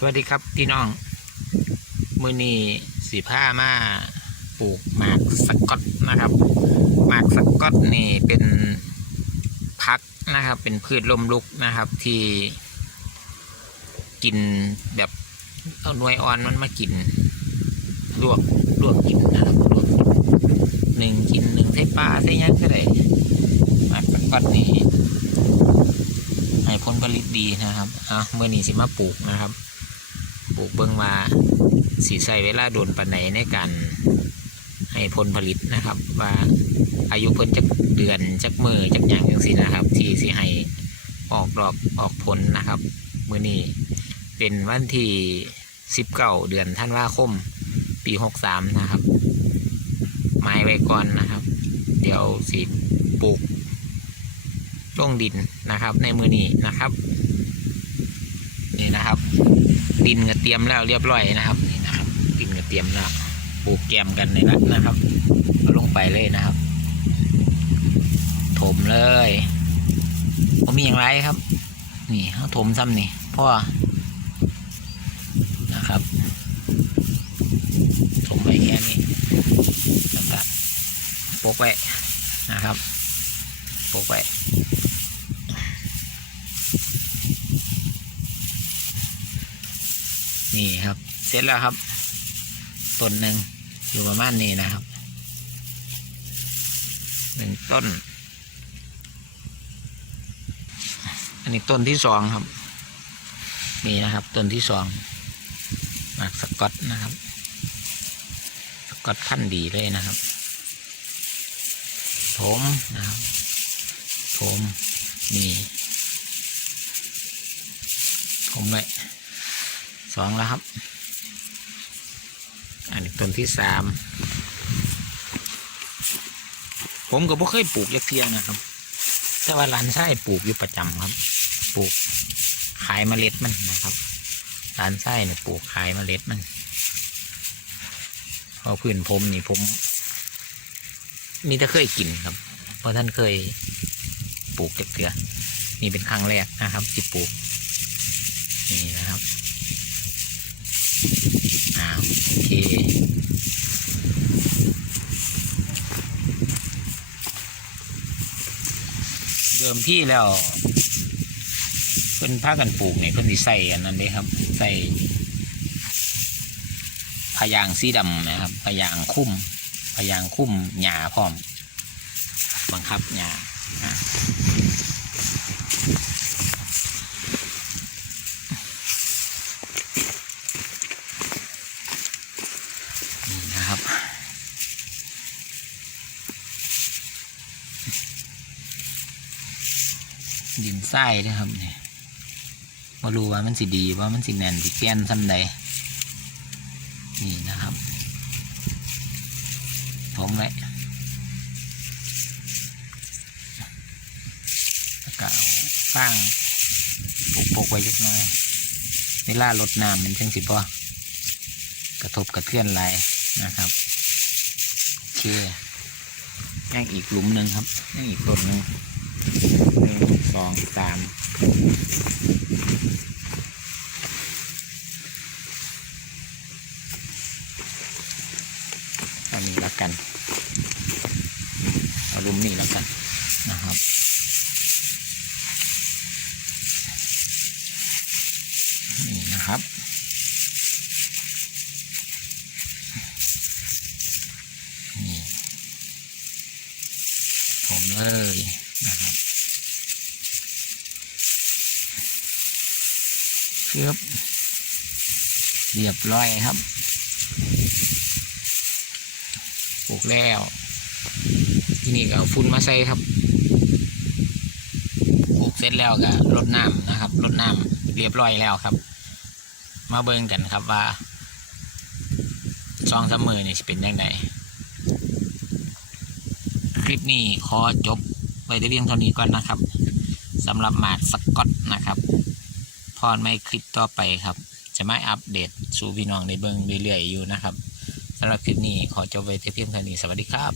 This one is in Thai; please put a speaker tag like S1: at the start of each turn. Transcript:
S1: สวัสดีครับพี่น้องมือนี้สีผ้ามาปลูกหมากสกอตนะครับ หมากสกอตนี่เป็นพักนะครับ เป็นพืชลมลุกนะครับที่กินแบบเอาหน่วยอ่อนมันมากินลวกลวกกินนะครับลวกหนึ่งกินหนึ่งใส่ปลาใส่ยังก็ได้หมากสกอตนี่ให้ผลผลิตดีนะครับอะเมื่อนี้สิมาปลูกนะครับ ปลูกเบิ่งว่าสีใส่เวลาโดนปันไหนในการให้ผลผลิตนะครับ ว่าอายุเพิ่นจักเดือนจักมือจักอย่างจังสินะครับ ที่สิให้ออกดอกออกผลนะครับเมื่อนี้เป็นวันที่สิบเก้าเดือนธันวาคม ปีหกสามนะครับไม้ไว้ก่อนนะครับ เดี๋ยวสิปลูกลงดินนะครับ ในมือนี้นะครับ นี่นะครับ ดินก็เตรียมแล้วเรียบร้อยนะครับนี่นะครับ ดินก็เตรียมแล้วปลูกแกมกันในละนะครับเอาลงไปเลยนะครับ ถมเลยผมมีอย่างไรครับ นี่เขาถมซ้ำนี่พ่อนะครับถมไปแค่นี้แล้วก็ปกไว้นะครับปกไว้ นี่ครับ เสร็จแล้วครับต้นหนึ่งอยู่ประมาณนี้นะครับหนึ่งต้น อันนี้ต้นที่สองครับ นี่นะครับต้นที่สองหมากสกอตนะครับ สกอตพันธุ์ดีเลยนะครับโถมนะครับโถมนี่โถมไว้ส องแล้วครับ อันนี้ต้นที่สามผมก็บ่เคยปลูกยักเทียนะครับ แต่ว่าร้านไส้ปลูกอยู่ประจำครับ ปลูกขายเมล็ดมันนะครับร้านไส้เนี่ยปลูกขายเมล็ดมันเพราะพื้นผมนี่ผมมีแต่เคยกินครับ เพราะท่านเคยปลูกจักเทือนี่เป็นครั้งแรกนะครับที่ปลูกนี่นะครับ โอเคเดิมที่แล้วเพิ่นพากันปลูกเนี่ยเพิ่นสิใส่อันนั้นเลยครับใส่พยางสีดำนะครับพยางคุ้มพยางคุ้มหญ้าพร้อม บังคับหญ้าอะนี่นะครับ ดินทรายนะครับเนี่ยมารู้ว่ามันสิดีว่ามันสิแน่นสิแก่นซ้ำใดนี่นะครับผมไว้แล้วก็เอาฟางปกๆไว้เล็กน้อยเวลาลดน้ำมันจังสิบ่กระทบกระเทือนไรนะครับโอเคยังอีกหลุมหนึ่งครับยังอีกต้นหนึ่งหนึ่ง สองสามเอานี้แล้วกันเอารุมนี้แล้วกันนะครับนี่นะครับนี่ผมเลยนะครับ เชือบเรียบร้อยครับปลูกแล้ว ที่นี่ก็เอาฟุ้นมาใส่ครับปลูกเสร็จแล้วก็รดน้ำนะครับรดน้ำเรียบร้อยแล้วครับ มาเบิ่งกันครับว่าซองสมือนี่เป็นยังไงคลิปนี้ขอจบไว้ได้เพียงเท่านี้ก่อนนะครับสำหรับหมากสกอตนะครับ พรไม่คลิปต่อไปครับ จะไม่อัปเดตสู่พี่น้องในเบิ้งเรื่อยๆอยู่นะครับสำหรับคลิปนี้ขอจบไว้เพียงเท่านี้สวัสดีครับ